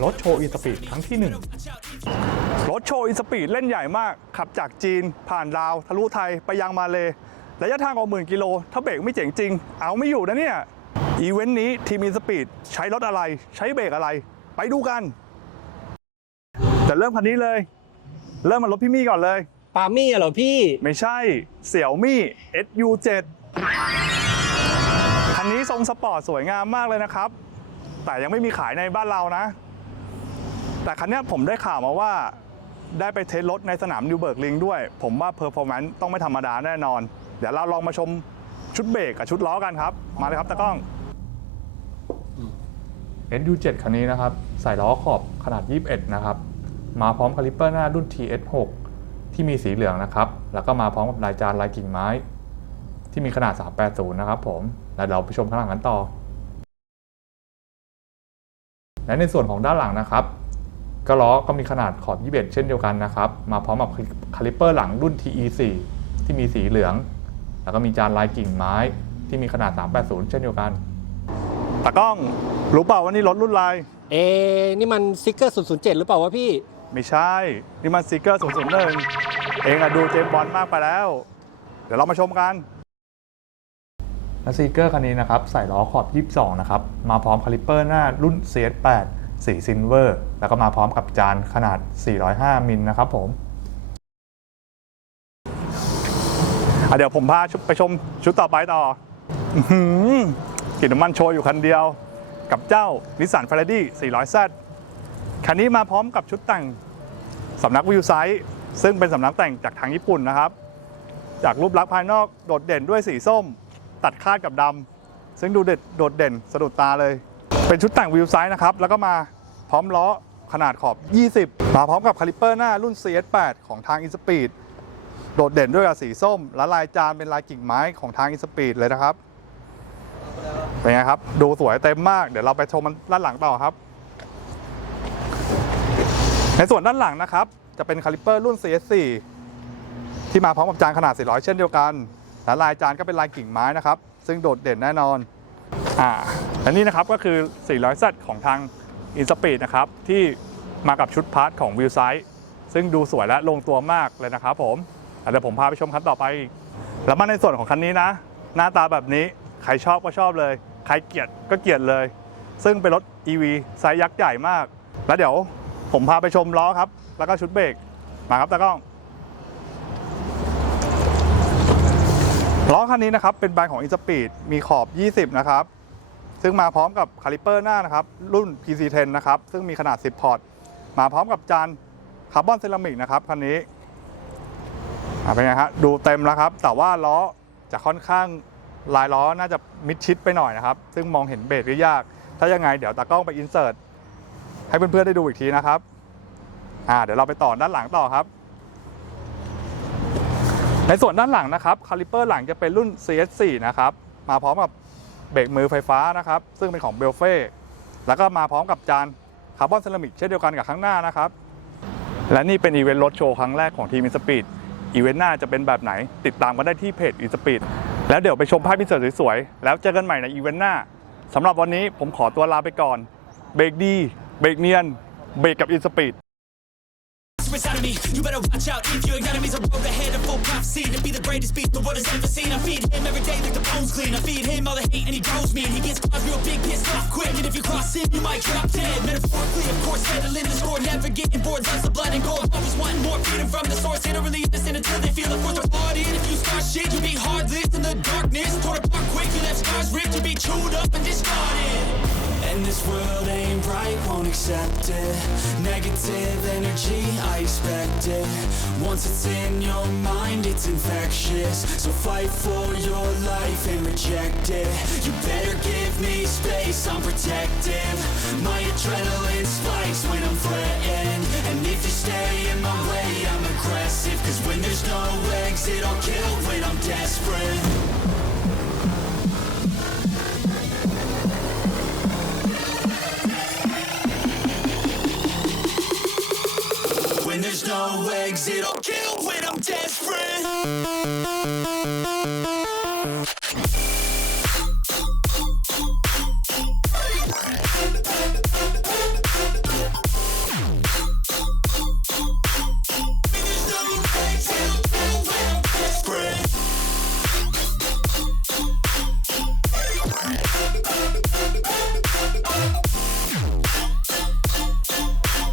รถโชว์อีสปีดครั้งที่ 1 รถโชว์อีสปีดเล่นใหญ่มาก ขับจากจีน ผ่านลาว ทะลุไทยไปยังมาเลระยะทางกว่าหมื่นกิโล ถ้าเบรกไม่เจ๋งจริง เอาไม่อยู่นะเนี่ย อีเวนต์นี้ทีมอีสปีดใช้รถอะไร ใช้เบรกอะไร ไปดูกัน แต่เริ่มคันนี้เลย เริ่มมารถพี่มี่ก่อนเลย ปามี่เหรอพี่ ไม่ใช่ เสี่ยวมี่ SU7 คันนี้ทรงสปอร์ตสวยงามมากเลยนะครับ แต่ยังไม่มีขายในบ้านเรานะ แต่คันนี้ผมได้ข่าวมาว่าได้ไปเทสรถในสนามนิวเบิร์กลิงด้วย ผมว่าเพอร์ฟอร์แมนซ์ต้องไม่ธรรมดาแน่นอน เดี๋ยวเราลองมาชมชุดเบรกกับชุดล้อกันครับ มาเลยครับตากล้อง SU7 คันนี้นะครับใส่ล้อขอบขนาด 21 นะครับ มาพร้อมคาลิปเปอร์หน้ารุ่น TS6 ที่มีสีเหลืองนะครับ แล้วก็มาพร้อมกับลายจานลายกิ่งไม้ ที่มีขนาด 380 นะครับผมแล้วเราไปชมข้างหลังกันต่อ และในส่วนของด้านหลังนะครับ ก็ล้อก็มีขนาดขอบ 21 เช่นเดียวกันนะครับ มาพร้อมกับคาลิปเปอร์หลังรุ่น TE4 ที่มีสีเหลือง แล้วก็มีจานลายกิ่งไม้ที่มีขนาด 380 เช่นเดียวกันตากล้องรู้เปล่าว่านี่รถรุ่นอะไร เอนี่มันซิกเกอร์ 007 หรือเปล่าวะพี่ ไม่ใช่ นี่มันซีเกอร์ 001 เองอะดูเจมส์บอลมากไปแล้ว เดี๋ยวเรามาชมกันและซีเกอร์คันนี้นะครับ ใส่ล้อขอบ 22 นะครับ มาพร้อมคาลิปเปอร์หน้ารุ่น CS8 สีซิลเวอร์ แล้วก็มาพร้อมกับจานขนาด 405 มิลนะครับผมเดี๋ยวผมพาชุดไปชมชุดต่อไปต่อกลิ่นน้ำมันโชยอยู่คันเดียว กับเจ้านิสสัน f a r a d y 400Z คันนี้มาพร้อมกับชุดแต่งสำนักวิวไซต์ซึ่งเป็นสำนักแต่งจากทางญี่ปุ่นนะครับ จากรูปลักษณ์ภายนอกโดดเด่นด้วยสีส้ม ตัดคาดกับดำซึ่งดูเด็ดโดดเด่นสะดุดตาเลย เป็นชุดแต่งวิวไซต์นะครับ แล้วก็มาพร้อมล้อขนาดขอบ 20 มาพร้อมกับคาลิปเปอร์หน้ารุ่น CS8 ของทาง InSpeed โดดเด่นด้วยกับสีส้ม และลายจานเป็นลายกิ่งไม้ของทางอินสปีดเลยนะครับ เป็นไงครับ ดูสวยเต็มมาก เดี๋ยวเราไปชมมันด้านหลังต่อครับ ในส่วนด้านหลังนะครับ จะเป็นคาลิปเปอร์รุ่น CS4 ที่มาพร้อมกับจานขนาด 400 เช่นเดียวกัน และลายจานก็เป็นลายกิ่งไม้นะครับ ซึ่งโดดเด่นแน่นอน อ่า และนี่นะครับก็คือ 400Z ของทาง InSpeed นะครับ ที่มากับชุดพาร์ทของ Wheel Size ซึ่งดูสวยและลงตัวมากเลยนะครับผมเดี๋ยวผมพาไปชมคันต่อไป แล้วมาในส่วนของคันนี้นะ หน้าตาแบบนี้ ใครชอบก็ชอบเลย ใครเกลียดก็เกลียดเลย ซึ่งเป็นรถ EV ไซส์ยักษ์ใหญ่มาก แล้วเดี๋ยวผมพาไปชมล้อครับ แล้วก็ชุดเบรกมาครับตากล้องล้อคันนี้นะครับเป็นแบรนด์ของ InSpeed มีขอบ 20 นะครับ ซึ่งมาพร้อมกับคาลิเปอร์หน้านะครับ รุ่น PC10 นะครับ ซึ่งมีขนาด 10 พอร์ต มาพร้อมกับจานคาร์บอนเซรามิกนะครับคันนี้เป็นไงฮะดูเต็มแล้วครับ แต่ว่าล้อจะค่อนข้างลายล้อน่าจะมิดชิดไปหน่อยนะครับ ซึ่งมองเห็นเบรกได้ยาก ถ้ายังไงเดี๋ยวตากล้องไปอินเสิร์ตให้เพื่อนๆได้ดูอีกทีนะครับอ่าเดี๋ยวเราไปต่อด้านหลังต่อครับ ในส่วนด้านหลังนะครับคาลิเปอร์หลังจะเป็นรุ่น CS4 นะครับ มาพร้อมกับ เบรกมือไฟฟ้านะครับ ซึ่งเป็นของเบลเฟ่แล้วก็มาพร้อมกับจานคาร์บอนเซรามิกเช่นเดียวกันกับข้างหน้านะครับ และนี่เป็นอีเวนต์รถโชว์ครั้งแรกของทีมอินสปีดอีเวนต์หน้าจะเป็นแบบไหน ติดตามกันได้ที่เพจอินสปีดแล้วเดี๋ยวไปชมภาพพิเศษสวยๆ แล้วเจอกันใหม่ในอีเวนต์หน้าสำหรับวันนี้ผมขอตัวลาไปก่อน เบรกดี เบรกเนียน เบรกกับอินสปีด inside of me. You better watch out if your enemies are road ahead of full prophecy to be the greatest beat the world has ever seen. I feed him every clean. I feed him all the hate and he grows me. And he gets cause real big, pissed off quick. And if you cross him, you might drop dead. Metaphorically, of course, settling the score. Never getting bored, that's the blood and gore. Always wanting more freedom from the source. They don't really listen until they feel the force of thought in. If you start shit, you'll be heartless in the darkness. Torn apart quick, you left scars ripped. You'll be chewed up and discarded. And this world ain't accept it. Negative energy, I expect it. Once it's in your mind, it's infectious. So fight for your life and reject it. You better give me space, I'm protective. My adrenaline spikes when I'm threatened. And if you stay in my way, I'm aggressive. Cause when there's no exit, I'll kill when I'm desperate. Cause it'll kill when I'm desperate.